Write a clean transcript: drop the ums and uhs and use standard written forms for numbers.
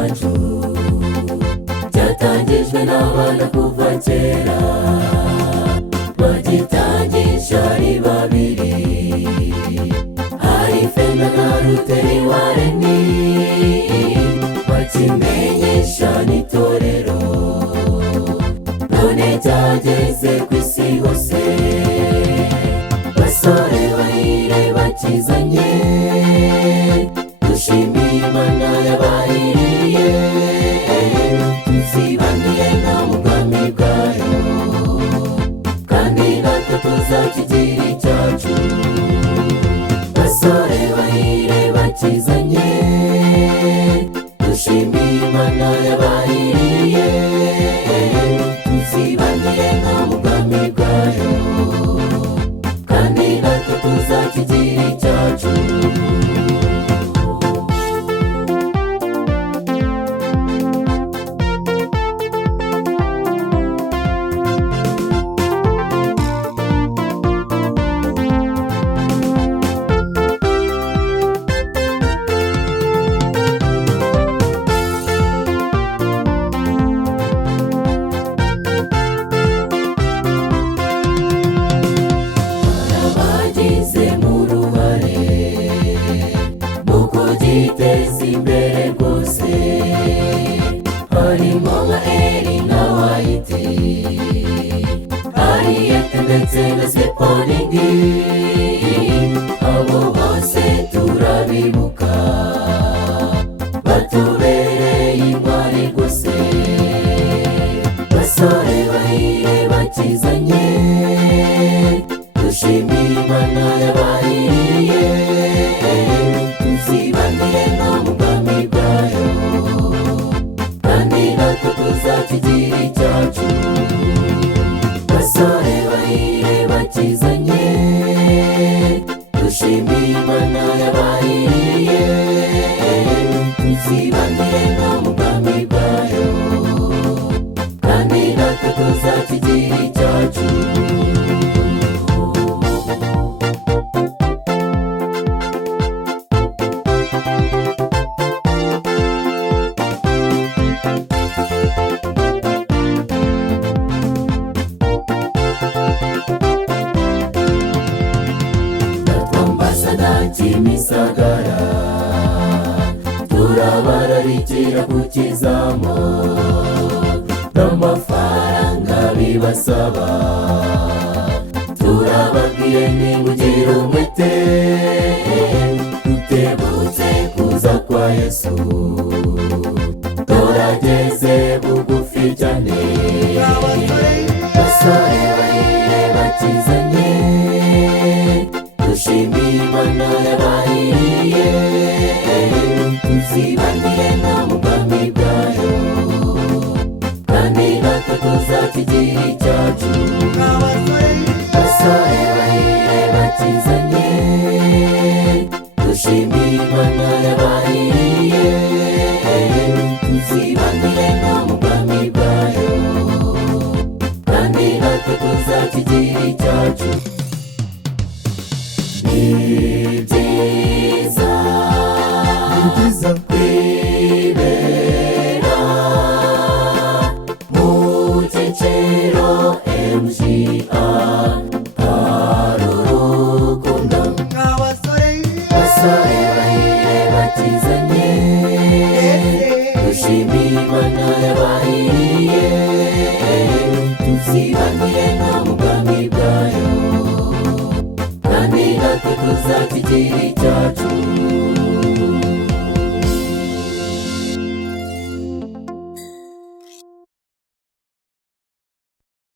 cyacu cyatangijwe n'abana kuva kera, bagitangisha ari babiri, hari Fenda na Ruteri Wareni, bakimenyesha n'itorero, none cyageze ku isi hose. Basore bahire bakizanye, dushimiye Imana yabahiriye, tuzibaniye no mu bwami bwayo, kandi natwe tuzakigira icyacu. Basore bahire bakizanye, dushimiye Imana yabahiriye, tuzibaniye no mu bwami bwayo, kandi natwe tuzakigira icyacu. Giteza imbere rwose, harimo nka Eri na Wayiti, Ariyete ndetse na Seponingi, abo bose turabibuka, batubereye intwari rwose. Basore bahire bakizanye, dushimiye Imana yabahiriye, tuzibaniye no mu bwami bwayo, kandi natwe tuzakigira icyacu. Basore bahire bakizanye, dushimiye Imana yabahiriye, tuzibaniye no mu bwami bwayo, kandi natwe tuzakigira icyacu. Kimisagara turabararikira kukizamo, n'amafaranga bibasaba, turababwiye nimugire umwete, dutebutse kuza kwa Yesu, turageze bugufi cyane. Basore bahire bakizanye, dushimiye Imana yabahiriye, tuzibaniye no mu bwami bwayo, kandi natwe tuzakigira icyacu. Basore bahire bakizanye, dushimiye Imana yabahiriye, tuzibaniye no mu bwami bwayo, kandi natwe tuzakigira icyacu. Ni byiza kwibera mu cyiciro MGR, hari urukundo. Basore bahire bakizanye, dushimiye Imana yabahiriye, tuzibaniye no mu bwami bwayo, kandi natwe tuzakigira icyacu.